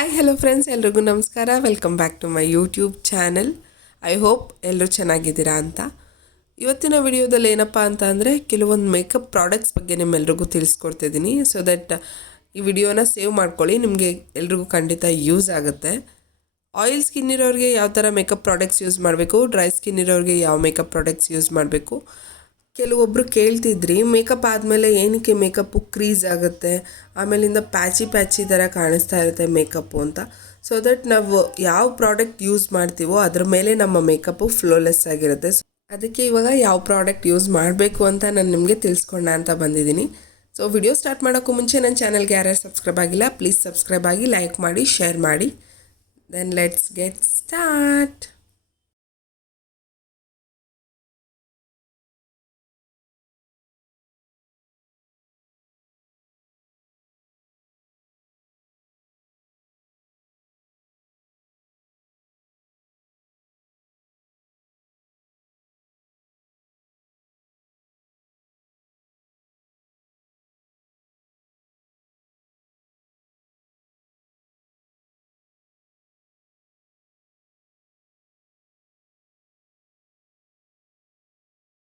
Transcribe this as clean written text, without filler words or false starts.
Hi hello friends, ಎಲ್ರಿಗೂ ನಮಸ್ಕಾರ. Welcome back to my YouTube channel. I hope ಎಲ್ಲರೂ ಚೆನ್ನಾಗಿದ್ದೀರಾ ಅಂತ. ಇವತ್ತಿನ ವಿಡಿಯೋದಲ್ಲಿ ಏನಪ್ಪ ಅಂತ ಅಂದರೆ ಕೆಲವೊಂದು ಮೇಕಪ್ ಪ್ರಾಡಕ್ಟ್ಸ್ ಬಗ್ಗೆ ನಿಮ್ಮೆಲ್ರಿಗೂ ತಿಳಿಸ್ಕೊಡ್ತಿದ್ದೀನಿ. ಸೊ ದಟ್ ಈ ವಿಡಿಯೋನ ಸೇವ್ ಮಾಡ್ಕೊಳ್ಳಿ, ನಿಮಗೆ ಎಲ್ರಿಗೂ ಖಂಡಿತ ಯೂಸ್ ಆಗುತ್ತೆ. ಆಯಿಲ್ ಸ್ಕಿನ್ ಇರೋರಿಗೆ ಯಾವ ಥರ ಮೇಕಪ್ ಪ್ರಾಡಕ್ಟ್ಸ್ ಯೂಸ್ ಮಾಡಬೇಕು, ಡ್ರೈ ಸ್ಕಿನ್ ಇರೋರಿಗೆ ಯಾವ ಮೇಕಪ್ ಪ್ರಾಡಕ್ಟ್ಸ್ ಯೂಸ್ ಮಾಡಬೇಕು. ಕೆಲವೊಬ್ಬರು ಕೇಳ್ತಿದ್ರಿ ಮೇಕಪ್ ಆದಮೇಲೆ ಏನಕ್ಕೆ ಮೇಕಪ್ಪು ಕ್ರೀಸ್ ಆಗುತ್ತೆ, ಆಮೇಲಿಂದ ಪ್ಯಾಚಿ ಥರ ಕಾಣಿಸ್ತಾ ಇರುತ್ತೆ ಮೇಕಪ್ಪು ಅಂತ. ಸೊ ದಟ್ ನಾವು ಯಾವ ಪ್ರಾಡಕ್ಟ್ ಯೂಸ್ ಮಾಡ್ತೀವೋ ಅದ್ರ ಮೇಲೆ ನಮ್ಮ ಮೇಕಪ್ಪು ಫ್ಲೋಲೆಸ್ ಆಗಿರುತ್ತೆ. ಅದಕ್ಕೆ ಇವಾಗ ಯಾವ ಪ್ರಾಡಕ್ಟ್ ಯೂಸ್ ಮಾಡಬೇಕು ಅಂತ ನಾನು ನಿಮಗೆ ತಿಳಿಸ್ಕೊಂಡ ಅಂತ ಬಂದಿದ್ದೀನಿ. ಸೊ ವಿಡಿಯೋ ಸ್ಟಾರ್ಟ್ ಮಾಡೋಕ್ಕೂ ಮುಂಚೆ ನನ್ನ ಚಾನಲ್ಗೆ ಯಾರ್ಯಾರು ಸಬ್ಸ್ಕ್ರೈಬ್ ಆಗಿಲ್ಲ, ಪ್ಲೀಸ್ ಸಬ್ಸ್ಕ್ರೈಬ್ ಆಗಿ, ಲೈಕ್ ಮಾಡಿ, ಶೇರ್ ಮಾಡಿ. Then let's get start.